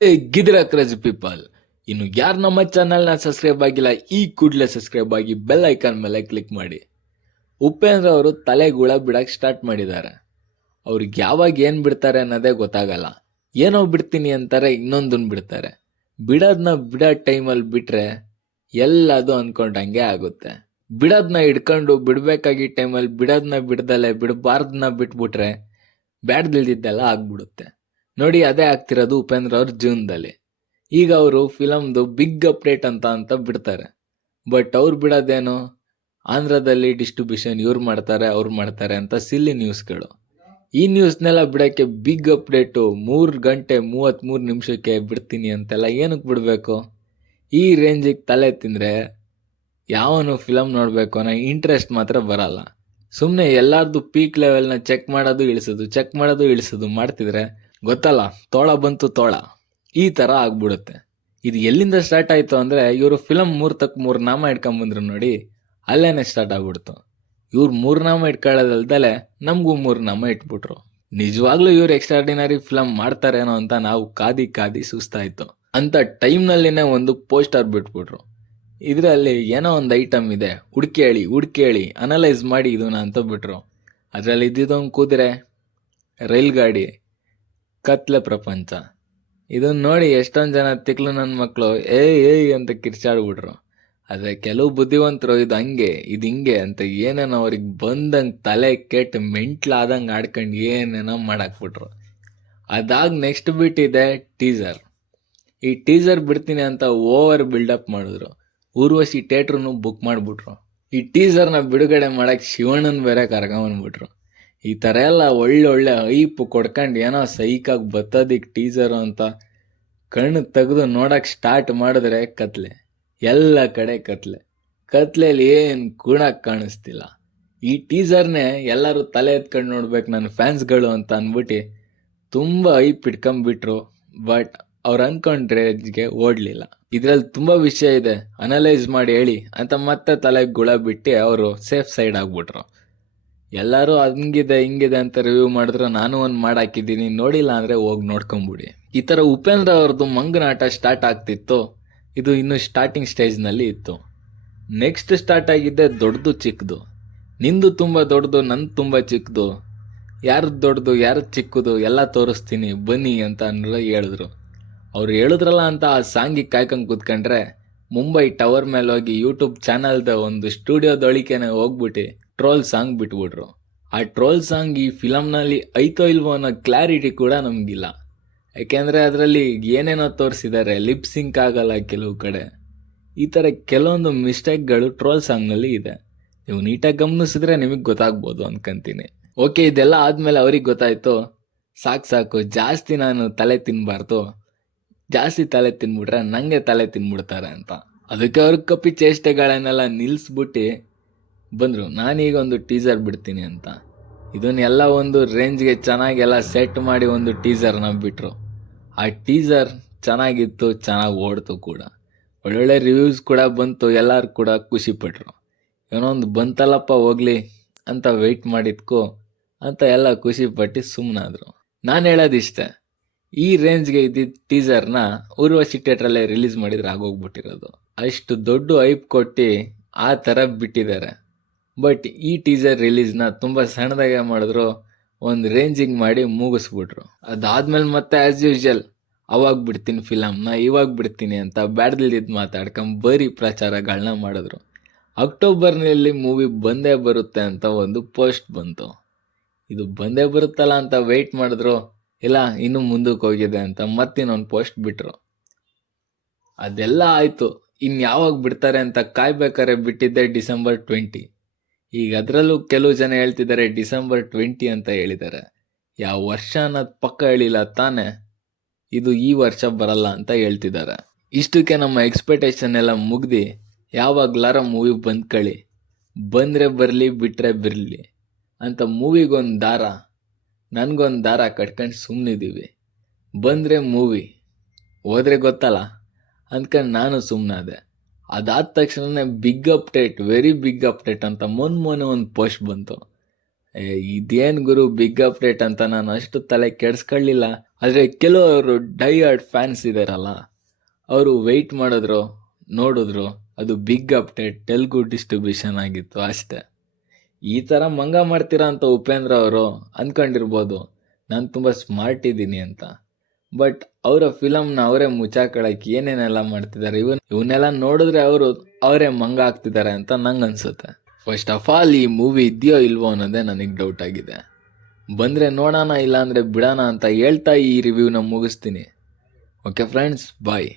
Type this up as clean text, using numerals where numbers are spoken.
ಗಿದ್ರ crazy people, ಇನ್ನು ಯಾರು ನಮ್ಮ ಚಾನೆಲ್ನ ಸಬ್ಸ್ಕ್ರೈಬ್ ಆಗಿಲ್ಲ ಈ ಕೂಡಲೇ ಸಬ್ಸ್ಕ್ರೈಬ್ ಆಗಿ ಬೆಲ್ ಐಕಾನ್ ಮೇಲೆ ಕ್ಲಿಕ್ ಮಾಡಿ. ಉಪೇಂದ್ರ ಅವರು ತಲೆಗುಳ ಬಿಡಕ್ ಸ್ಟಾರ್ಟ್ ಮಾಡಿದ್ದಾರೆ. ಅವ್ರಿಗೆ ಯಾವಾಗ ಏನ್ ಬಿಡ್ತಾರೆ ಅನ್ನೋದೇ ಗೊತ್ತಾಗಲ್ಲ. ಏನೋ ಬಿಡ್ತೀನಿ ಅಂತಾರೆ, ಇನ್ನೊಂದನ್ ಬಿಡ್ತಾರೆ. ಬಿಡೋದ್ನ ಬಿಡೋ ಟೈಮಲ್ಲಿ ಬಿಟ್ರೆ ಎಲ್ಲದು ಅನ್ಕೊಂಡಂಗೆ ಆಗುತ್ತೆ. ಬಿಡೋದ್ನ ಹಿಡ್ಕೊಂಡು ಬಿಡ್ಬೇಕಾಗಿ ಟೈಮಲ್ಲಿ ಬಿಡೋದ್ನ ಬಿಡ್ದಲೆ ಬಿಡಬಾರ್ದನ್ನ ಬಿಟ್ಬಿಟ್ರೆ ಬ್ಯಾಡ್ದಿಲ್ದಿದ್ದೆಲ್ಲ ಆಗ್ಬಿಡುತ್ತೆ. ನೋಡಿ, ಅದೇ ಆಗ್ತಿರೋದು ಉಪೇಂದ್ರ ಅವ್ರ ಜೀವನದಲ್ಲಿ. ಈಗ ಅವರು ಫಿಲಮ್ದು ಬಿಗ್ ಅಪ್ಡೇಟ್ ಅಂತ ಬಿಡ್ತಾರೆ. ಬಟ್ ಅವ್ರು ಬಿಡೋದೇನು, ಆಂಧ್ರದಲ್ಲಿ ಡಿಸ್ಟ್ರಿಬ್ಯೂಷನ್ ಇವ್ರು ಮಾಡ್ತಾರೆ ಅವ್ರು ಮಾಡ್ತಾರೆ ಅಂತ ಸಿಲ್ಲಿ ನ್ಯೂಸ್ಗಳು. ಈ ನ್ಯೂಸ್ನೆಲ್ಲ ಬಿಡೋಕ್ಕೆ ಬಿಗ್ ಅಪ್ಡೇಟು 3 ಗಂಟೆ 33 ನಿಮಿಷಕ್ಕೆ ಬಿಡ್ತೀನಿ ಅಂತೆಲ್ಲ ಏನಕ್ಕೆ ಬಿಡಬೇಕು? ಈ ರೇಂಜಿಗೆ ತಲೆ ತಿಂದರೆ ಯಾವನು ಫಿಲಮ್ ನೋಡಬೇಕು ಅನ್ನೋ ಇಂಟ್ರೆಸ್ಟ್ ಮಾತ್ರ ಬರಲ್ಲ. ಸುಮ್ಮನೆ ಎಲ್ಲಾರ್ದು ಪೀಕ್ ಲೆವೆಲ್ನ ಚೆಕ್ ಮಾಡೋದು ಇಳಿಸೋದು ಮಾಡ್ತಿದ್ರೆ ಗೊತ್ತಲ್ಲ, ತೋಳ ಬಂತು ತೋಳ, ಈ ಥರ ಆಗ್ಬಿಡುತ್ತೆ. ಇದು ಎಲ್ಲಿಂದ ಸ್ಟಾರ್ಟ್ ಆಯಿತು ಅಂದರೆ, ಇವರು ಫಿಲಮ್ 3 ನಾಮ ಇಟ್ಕೊಂಬಂದ್ರು ನೋಡಿ, ಅಲ್ಲೇನೆ ಸ್ಟಾರ್ಟ್ ಆಗ್ಬಿಡ್ತು. ಇವ್ರು 3 ನಾಮ ಇಟ್ಕೊಳ್ಳೋದಲ್ದಲೆ ನಮಗೂ 3 ನಾಮ ಇಟ್ಬಿಟ್ರು. ನಿಜವಾಗ್ಲೂ ಇವ್ರು ಎಕ್ಸ್ಟ್ರಾರ್ಡಿನರಿ ಫಿಲಮ್ ಮಾಡ್ತಾರೇನೋ ಅಂತ ನಾವು ಕಾದಿ ಸುಸ್ತಾಯ್ತು. ಅಂತ ಟೈಮ್ನಲ್ಲಿನೇ ಒಂದು ಪೋಸ್ಟರ್ ಬಿಟ್ಬಿಟ್ರು. ಇದರಲ್ಲಿ ಏನೋ ಒಂದು ಐಟಮ್ ಇದೆ, ಹುಡ್ಕಿ ಹೇಳಿ ಅನಲೈಸ್ ಮಾಡಿ ಇದನ್ನ ಅಂತ ಬಿಟ್ರು. ಅದರಲ್ಲಿ ಇದ್ದಿದ್ದೊಂದು ಕುದುರೆ, ರೈಲ್ ಗಾಡಿ, ಕತ್ಲೆ ಪ್ರಪಂಚ. ಇದನ್ನ ನೋಡಿ ಎಷ್ಟೊಂದು ಜನ ತಿಕ್ಲು ನನ್ನ ಮಕ್ಕಳು ಏಯ್ ಅಂತ ಕಿರ್ಚಾಡ್ಬಿಟ್ರು. ಆದರೆ ಕೆಲವು ಬುದ್ಧಿವಂತರು ಇದು ಹಂಗೆ ಇದು ಹಿಂಗೆ ಅಂತ ಏನೇನೋ ಅವ್ರಿಗೆ ಬಂದಂಗೆ ತಲೆ ಕೆಟ್ಟು ಮೆಂಟ್ಲಾದಂಗೆ ಆಡ್ಕೊಂಡು ಏನೇನೋ ಮಾಡಾಕ್ಬಿಟ್ರು. ಅದಾಗಿ ನೆಕ್ಸ್ಟ್ ಬಿಟ್ಟಿದೆ ಟೀಸರ್. ಈ ಟೀಸರ್ ಬಿಡ್ತೀನಿ ಅಂತ ಓವರ್ ಬಿಲ್ಡಪ್ ಮಾಡಿದ್ರು. ಊರ್ವಶಿ ಥಿಯೇಟ್ರನ್ನು ಬುಕ್ ಮಾಡಿಬಿಟ್ರು. ಈ ಟೀಸರ್ನ ಬಿಡುಗಡೆ ಮಾಡಕ್ಕೆ ಶಿವಣ್ಣನ ಬೇರೆ ಕರ್ಕೊಂಬಂದ್ಬಿಟ್ರು. ಈ ಥರ ಎಲ್ಲ ಒಳ್ಳೆ ಐಪು ಕೊಡ್ಕೊಂಡು ಏನೋ ಸೈಕಾಗಿ ಬತ್ತದಿಕ್ಕೆ ಟೀಸರು ಅಂತ ಕಣ್ಣು ತೆಗೆದು ನೋಡಕ್ಕೆ ಸ್ಟಾರ್ಟ್ ಮಾಡಿದ್ರೆ ಕತ್ಲೆ, ಎಲ್ಲ ಕಡೆ ಕತ್ಲೆಯಲ್ಲಿ ಏನು ಕೂಡಕ್ಕೆ ಕಾಣಿಸ್ತಿಲ್ಲ. ಈ ಟೀಸರ್ನೇ ಎಲ್ಲರೂ ತಲೆ ಎತ್ಕೊಂಡು ನೋಡ್ಬೇಕು ನನ್ನ ಫ್ಯಾನ್ಸ್ಗಳು ಅಂತ ಅಂದ್ಬಿಟ್ಟು ತುಂಬ ಐಪ್ ಇಟ್ಕೊಂಬಿಟ್ರು. ಬಟ್ ಅವ್ರು ಅನ್ಕೊಂಡ್ರೆಗೆ ಓಡಲಿಲ್ಲ. ಇದರಲ್ಲಿ ತುಂಬ ವಿಷಯ ಇದೆ, ಅನಲೈಸ್ ಮಾಡಿ ಹೇಳಿ ಅಂತ ಮತ್ತೆ ತಲೆಗೆ ಗುಳ ಬಿಟ್ಟು ಅವರು ಸೇಫ್ ಸೈಡ್ ಆಗ್ಬಿಟ್ರು. ಎಲ್ಲರೂ ಹಂಗಿದೆ ಹಿಂಗಿದೆ ಅಂತ ರಿವ್ಯೂ ಮಾಡಿದ್ರು, ನಾನು ಒಂದು ಮಾಡಾಕಿದ್ದೀನಿ, ನೋಡಿಲ್ಲ ಅಂದರೆ ಹೋಗಿ ನೋಡ್ಕೊಂಬಿಡಿ. ಈ ಥರ ಉಪೇಂದ್ರ ಅವ್ರದ್ದು ಮಂಗನಾಟ ಸ್ಟಾರ್ಟ್ ಆಗ್ತಿತ್ತು. ಇದು ಇನ್ನು ಸ್ಟಾರ್ಟಿಂಗ್ ಸ್ಟೇಜ್ನಲ್ಲಿ ಇತ್ತು. ನೆಕ್ಸ್ಟ್ ಸ್ಟಾರ್ಟ್ ಆಗಿದ್ದೆ ದೊಡ್ಡದು ಚಿಕ್ಕದು. ನಿಂದು ತುಂಬ ದೊಡ್ಡದು, ನಂದು ತುಂಬ ಚಿಕ್ಕದು, ಯಾರದ್ದು ದೊಡ್ಡದು ಯಾರದ್ದು ಚಿಕ್ಕದು ಎಲ್ಲ ತೋರಿಸ್ತೀನಿ ಬನ್ನಿ ಅಂತ ಹೇಳಿದ್ರು. ಅವ್ರು ಹೇಳಿದ್ರಲ್ಲ ಅಂತ ಆ ಸಾಂಗಿಗೆ ಕಾಯ್ಕೊಂಡು ಕೂತ್ಕೊಂಡ್ರೆ ಮುಂಬೈ ಟವರ್ ಮೇಲೆ ಹೋಗಿ ಯೂಟ್ಯೂಬ್ ಚಾನಲ್ದ ಒಂದು ಸ್ಟುಡಿಯೋದೊಳಿಕೆನೆ ಹೋಗ್ಬಿಟ್ಟು ಟ್ರೋಲ್ ಸಾಂಗ್ ಬಿಟ್ಬಿಟ್ರು. ಆ ಟ್ರೋಲ್ ಸಾಂಗ್ ಈ ಫಿಲಮ್ನಲ್ಲಿ ಐತೋ ಇಲ್ವೋ ಅನ್ನೋ ಕ್ಲಾರಿಟಿ ಕೂಡ ನಮಗಿಲ್ಲ. ಯಾಕೆಂದರೆ ಅದರಲ್ಲಿ ಏನೇನೋ ತೋರಿಸಿದ್ದಾರೆ, ಲಿಪ್ ಸಿಂಕ್ ಆಗಲ್ಲ ಕೆಲವು ಕಡೆ. ಈ ಥರ ಕೆಲವೊಂದು ಮಿಸ್ಟೇಕ್ಗಳು ಟ್ರೋಲ್ ಸಾಂಗ್ನಲ್ಲಿ ಇದೆ. ನೀವು ನೀಟಾಗಿ ಗಮನಿಸಿದ್ರೆ ನಿಮಗೆ ಗೊತ್ತಾಗ್ಬೋದು ಅನ್ಕೊಂತೀನಿ. ಓಕೆ, ಇದೆಲ್ಲ ಆದಮೇಲೆ ಅವ್ರಿಗೆ ಗೊತ್ತಾಯ್ತು, ಸಾಕು ಜಾಸ್ತಿ ನಾನು ತಲೆ ತಿನ್ನಬಾರ್ದು, ಜಾಸ್ತಿ ತಲೆ ತಿನ್ಬಿಟ್ರೆ ನನಗೆ ತಲೆ ತಿನ್ಬಿಡ್ತಾರೆ ಅಂತ. ಅದಕ್ಕೆ ಅವ್ರ ಕಪ್ಪಿ ಚೇಷ್ಟೆಗಳನ್ನೆಲ್ಲ ನಿಲ್ಲಿಸ್ಬಿಟ್ಟು ಬಂದರು, ನಾನೀಗ ಒಂದು ಟೀಸರ್ ಬಿಡ್ತೀನಿ ಅಂತ. ಇದನ್ನೆಲ್ಲ ಒಂದು ರೇಂಜ್ಗೆ ಚೆನ್ನಾಗೆಲ್ಲ ಸೆಟ್ ಮಾಡಿ ಒಂದು ಟೀಸರ್ನ ಬಿಟ್ಟರು. ಆ ಟೀಸರ್ ಚೆನ್ನಾಗಿತ್ತು, ಚೆನ್ನಾಗಿ ಓಡ್ತು ಕೂಡ, ಒಳ್ಳೊಳ್ಳೆ ರಿವ್ಯೂಸ್ ಕೂಡ ಬಂತು, ಎಲ್ಲರೂ ಕೂಡ ಖುಷಿಪಟ್ಟರು. ಏನೋ ಒಂದು ಬಂತಲ್ಲಪ್ಪ ಹೋಗ್ಲಿ ಅಂತ ವೆಯ್ಟ್ ಮಾಡಿದ್ಕೋ ಅಂತ ಎಲ್ಲ ಖುಷಿಪಟ್ಟು ಸುಮ್ಮನಾದರು. ನಾನು ಹೇಳೋದಿಷ್ಟೇ, ಈ ರೇಂಜ್ಗೆ ಇದ್ದಿದ್ದ ಟೀಸರ್ನ ಊರ್ವಶಿ ಥಿಯೇಟ್ರಲ್ಲೇ ರಿಲೀಸ್ ಮಾಡಿದ್ರೆ ಆಗೋಗ್ಬಿಟ್ಟಿರೋದು. ಅಷ್ಟು ದೊಡ್ಡ ಐಪ್ ಕೊಟ್ಟು ಆ ಥರ ಬಿಟ್ಟಿದ್ದಾರೆ. ಬಟ್ ಈ ಟೀಸರ್ ರಿಲೀಸ್ನ ತುಂಬ ಸಣ್ಣದಾಗೆ ಮಾಡಿದ್ರು, ಒಂದು ರೇಂಜಿಗೆ ಮಾಡಿ ಮುಗಿಸ್ಬಿಟ್ರು. ಅದಾದ್ಮೇಲೆ ಮತ್ತೆ ಆ್ಯಸ್ ಯೂಶಲ್ ಅವಾಗ ಬಿಡ್ತೀನಿ ಫಿಲಮ್ನ, ಇವಾಗ ಬಿಡ್ತೀನಿ ಅಂತ ಬ್ಯಾಡ್ದಿಲ್ದಿದ್ದು ಮಾತಾಡ್ಕೊಂಡು ಬರೀ ಪ್ರಚಾರಗಳನ್ನ ಮಾಡಿದ್ರು. ಅಕ್ಟೋಬರ್ನಲ್ಲಿ ಮೂವಿ ಬಂದೇ ಬರುತ್ತೆ ಅಂತ ಒಂದು ಪೋಸ್ಟ್ ಬಂತು. ಇದು ಬಂದೇ ಬರುತ್ತಲ್ಲ ಅಂತ ವೆಯ್ಟ್ ಮಾಡಿದ್ರು, ಇಲ್ಲ ಇನ್ನೂ ಮುಂದಕ್ಕೆ ಹೋಗಿದೆ ಅಂತ ಮತ್ತಿನ್ನೊಂದು ಪೋಸ್ಟ್ ಬಿಟ್ರು. ಅದೆಲ್ಲ ಆಯಿತು, ಇನ್ನು ಯಾವಾಗ ಬಿಡ್ತಾರೆ ಅಂತ ಕಾಯ್ಬೇಕಾರೆ ಬಿಟ್ಟಿದ್ದೆ ಡಿಸೆಂಬರ್ 20. ಈಗ ಅದರಲ್ಲೂ ಕೆಲವು ಜನ ಹೇಳ್ತಿದ್ದಾರೆ ಡಿಸೆಂಬರ್ 20 ಅಂತ ಹೇಳಿದ್ದಾರೆ. ಯಾವ ವರ್ಷ ಅನ್ನೋದು ಪಕ್ಕ ಹೇಳಿಲ್ಲ ತಾನೆ, ಇದು ಈ ವರ್ಷ ಬರಲ್ಲ ಅಂತ ಹೇಳ್ತಿದ್ದಾರೆ. ಇಷ್ಟಕ್ಕೆ ನಮ್ಮ ಎಕ್ಸ್ಪೆಕ್ಟೇಷನ್ ಎಲ್ಲ ಮುಗ್ದು ಯಾವಾಗ್ಲಾರ ಮೂವಿ ಬಂದ್ಕೊಳ್ಳಿ, ಬಂದರೆ ಬರಲಿ ಬಿಟ್ಟರೆ ಬಿರಲಿ ಅಂತ ಮೂವಿಗೊಂದು ದಾರ, ನನಗೊಂದು ದಾರ ಕಟ್ಕೊಂಡು ಸುಮ್ಮನಿದ್ದೀವಿ. ಬಂದರೆ ಮೂವಿ, ಹೋದರೆ ಗೊತ್ತಲ್ಲ ಅಂದ್ಕೊಂಡು ನಾನು ಸುಮ್ಮನಾದೆ. ಅದಾದ ತಕ್ಷಣ big update, very big update ಅಂತ ಮೊನ್ನೆ ಒಂದು ಪೋಸ್ಟ್ ಬಂತು. ಇದೇನು ಗುರು ಬಿಗ್ ಅಪ್ಡೇಟ್ ಅಂತ ನಾನು ಅಷ್ಟು ತಲೆ ಕೆಡಿಸ್ಕೊಳ್ಳಿಲ್ಲ. ಆದರೆ ಕೆಲವರು ಡೈಯರ್ಡ್ ಫ್ಯಾನ್ಸ್ ಇದ್ದಾರಲ್ಲ, ಅವರು ವೆಯ್ಟ್ ಮಾಡಿದ್ರು, ನೋಡಿದ್ರು, ಅದು ಬಿಗ್ ಅಪ್ಡೇಟ್ ತೆಲುಗು ಡಿಸ್ಟ್ರಿಬ್ಯೂಷನ್ ಆಗಿತ್ತು ಅಷ್ಟೇ. ಈ ಥರ ಮಂಗ ಮಾಡ್ತೀರಾ ಅಂತ ಉಪೇಂದ್ರ ಅವರು ಅಂದ್ಕೊಂಡಿರ್ಬೋದು ನಾನು ತುಂಬ ಸ್ಮಾರ್ಟ್ ಇದ್ದೀನಿ ಅಂತ. ಬಟ್ ಅವರ ಫಿಲಮ್ನ ಅವರೇ ಮುಚ್ಚಾಕಳಕ್ಕೆ ಏನೇನೆಲ್ಲ ಮಾಡ್ತಿದ್ದಾರೆ, ಇವನ್ನೆಲ್ಲ ನೋಡಿದ್ರೆ ಅವರೇ ಮಂಗ ಆಗ್ತಿದ್ದಾರೆ ಅಂತ ನಂಗೆ ಅನ್ಸುತ್ತೆ. ಫಸ್ಟ್ ಆಫ್ ಆಲ್ ಈ ಮೂವಿ ಇದೆಯೋ ಇಲ್ವೋ ಅನ್ನೋದೇ ನನಗೆ ಡೌಟ್ ಆಗಿದೆ. ಬಂದರೆ ನೋಡೋಣ, ಇಲ್ಲಾಂದರೆ ಬಿಡೋಣ ಅಂತ ಹೇಳ್ತಾ ಈ ರಿವ್ಯೂನ ಮುಗಿಸ್ತೀನಿ. ಓಕೆ ಫ್ರೆಂಡ್ಸ್, ಬಾಯ್.